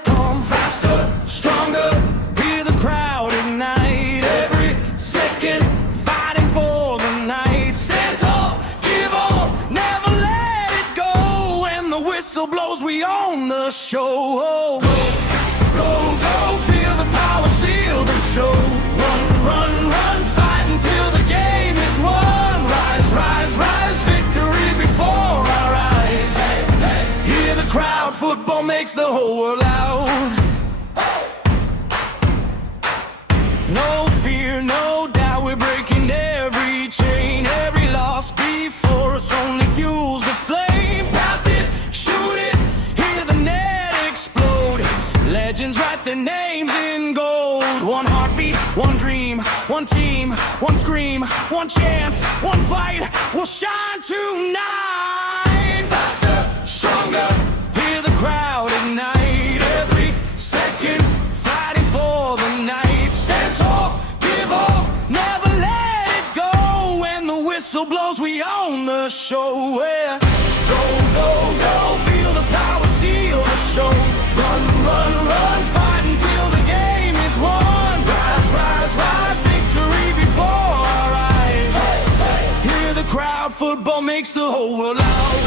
has come. Faster, stronger, hear the crowd ignite. Every second, fighting for the night. Stand tall, give all, never let it go. When the whistle blows, we own the show. Go, go, go, feel the power, steal the show. Run, run, run, fight until the game is won. Rise, rise, rise, victory before our eyes. Hear the crowd, football makes the whole world loud. No fear, no doubt, we're breaking every chain. Every loss before us only fuels the flame. Pass it, shoot it, hear the net explode. Legends write their names in gold. One heartbeat, one dream, one team, one scream, one chance, one fight will shine tonight. Faster, stronger, hear the crowd ignite. Every second, fighting for the night. Stand tall, give all, never let it go. When the whistle blows, we own the show. Yeah. Go, go, go, feel the power, steal the show. Run, run, run, fight until the game is won. Rise, rise, rise, victory before our eyes. Hear the crowd, football makes the whole world loud.